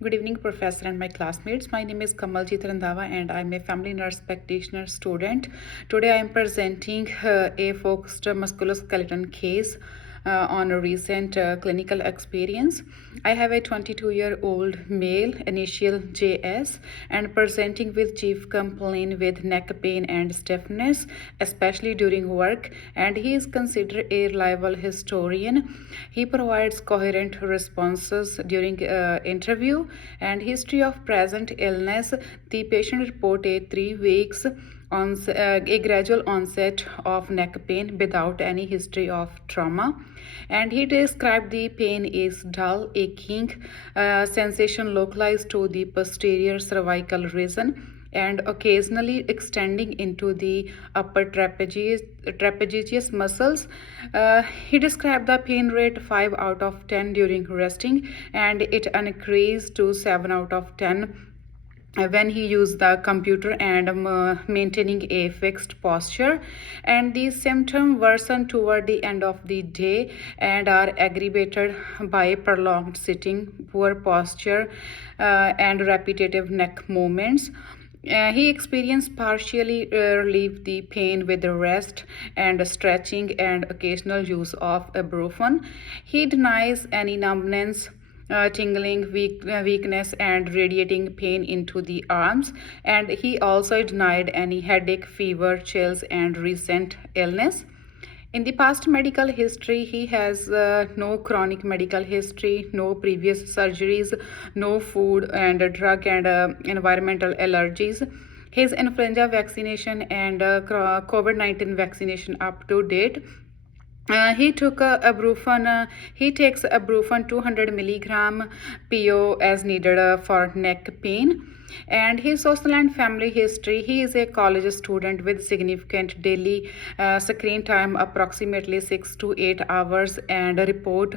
Good evening, Professor and my classmates. My name is Kamaljeet Randhawa and I'm a family nurse practitioner student. Today I am presenting a focused musculoskeletal case on a recent clinical experience. I have a 22-year-old male, initial JS, and presenting with chief complaint with neck pain and stiffness, especially during work, and he is considered a reliable historian. He provides coherent responses during interview and history of present illness. The patient reported 3 weeks on a gradual onset of neck pain without any history of trauma, and he described the pain is dull aching sensation localized to the posterior cervical region and occasionally extending into the upper trapezius muscles. He described the pain rate 5 out of 10 during resting, and it increased to 7 out of 10 when he used the computer and maintaining a fixed posture, and these symptoms worsen toward the end of the day and are aggravated by prolonged sitting, poor posture, and repetitive neck movements. He experienced partially relieve the pain with rest and stretching and occasional use of ibuprofen. He denies any numbness, tingling, weakness, and radiating pain into the arms. And he also denied any headache, fever, chills, and recent illness. In the past medical history, he has no chronic medical history, no previous surgeries, no food and drug and environmental allergies. His influenza vaccination and COVID-19 vaccination up to date. He takes ibuprofen 200 milligram PO as needed for neck pain. And his social and family history: he is a college student with significant daily screen time, approximately 6 to 8 hours, and report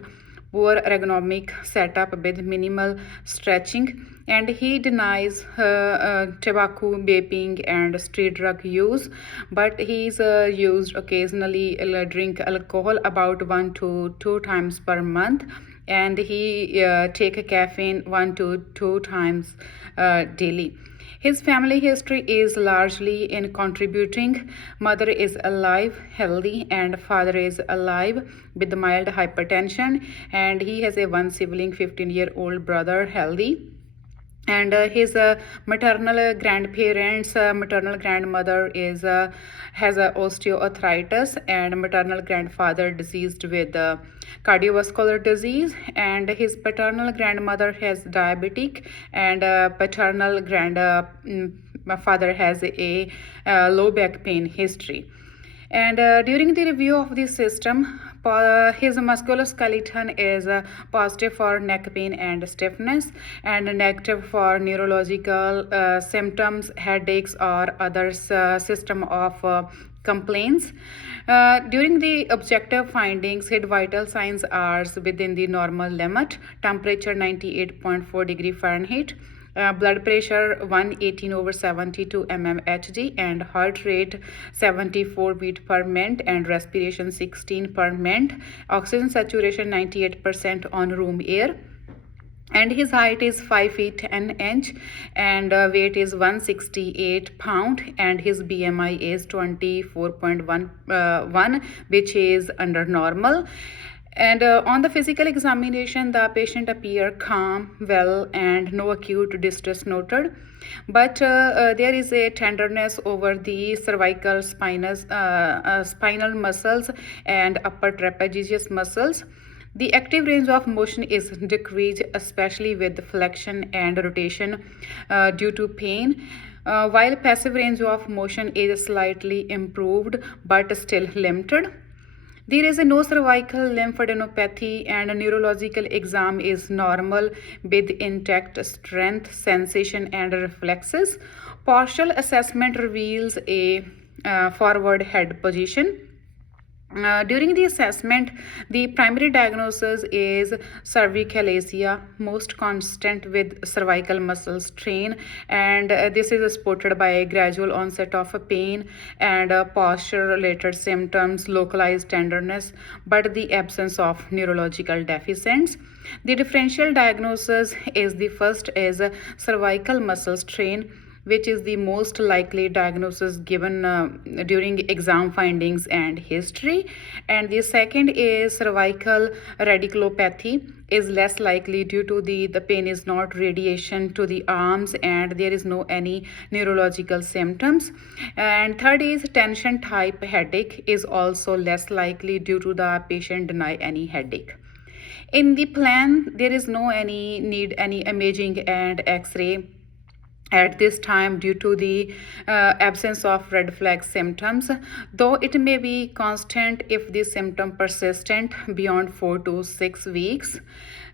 poor ergonomic setup with minimal stretching. And he denies tobacco, vaping, and street drug use, but he's used occasionally drink alcohol about 1 to 2 times per month, and he take caffeine 1 to 2 times daily. His family history is largely in contributing. Mother is alive, healthy, and father is alive with mild hypertension, and he has a one sibling 15-year-old brother, healthy. And his maternal grandparents, maternal grandmother is has osteoarthritis, and maternal grandfather diseased with cardiovascular disease, and his paternal grandmother has diabetic, and paternal grandfather has a low back pain history. And during the review of the system, his musculoskeleton is positive for neck pain and stiffness, and negative for neurological symptoms, headaches, or other system of complaints. During the objective findings, his vital signs are within the normal limit: temperature 98.4 Fahrenheit, blood pressure 118/72 mmHg, and heart rate 74 beat per minute, and respiration 16 per minute, oxygen saturation 98% on room air. And his height is 5 feet 10 inch, and weight is 168 pound, and his BMI is 24.1, which is under normal. And on the physical examination, the patient appeared calm, well, and no acute distress noted. But there is a tenderness over the cervical spinal muscles and upper trapezius muscles. The active range of motion is decreased, especially with flexion and rotation due to pain, while passive range of motion is slightly improved but still limited. There is no cervical lymphadenopathy, and a neurological exam is normal with intact strength, sensation, and reflexes. Partial assessment reveals a forward head position. During the assessment, the primary diagnosis is cervicalacia, most constant with cervical muscle strain, and this is supported by a gradual onset of pain and posture-related symptoms, localized tenderness, but the absence of neurological deficits. The differential diagnosis is the first is cervical muscle strain, which is the most likely diagnosis given during exam findings and history, and the second is cervical radiculopathy is less likely due to the pain is not radiation to the arms and there is no any neurological symptoms, and third is tension type headache is also less likely due to the patient deny any headache. In the plan there is no any need any imaging and x-ray at this time due to the absence of red flag symptoms, though it may be constant if the symptom persistent beyond 4 to 6 weeks.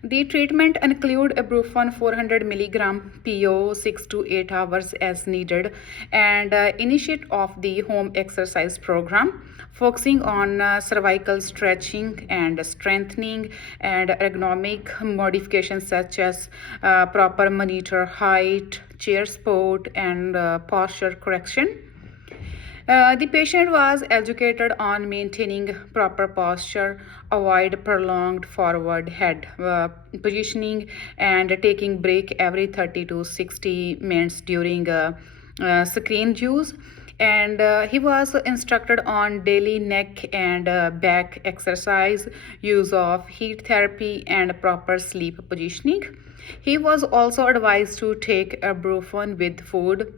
The treatment include ibuprofen 400 milligram PO 6 to 8 hours as needed, and initiate of the home exercise program focusing on cervical stretching and strengthening and ergonomic modifications such as proper monitor height, chair support, and posture correction. The patient was educated on maintaining proper posture, avoid prolonged forward head positioning, and taking break every 30 to 60 minutes during screen use. And he was instructed on daily neck and back exercise, use of heat therapy, and proper sleep positioning. He was also advised to take ibuprofen with food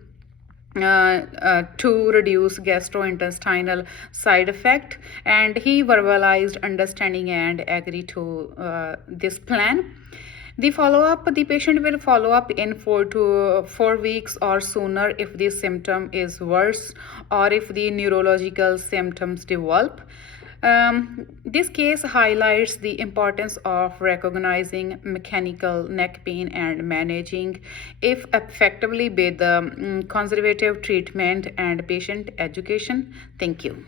to reduce gastrointestinal side effect, and he verbalized understanding and agreed to this plan. The patient will follow up in 4 weeks or sooner if the symptom is worse or if the neurological symptoms develop. This case highlights the importance of recognizing mechanical neck pain and managing if effectively with the conservative treatment and patient education. Thank you.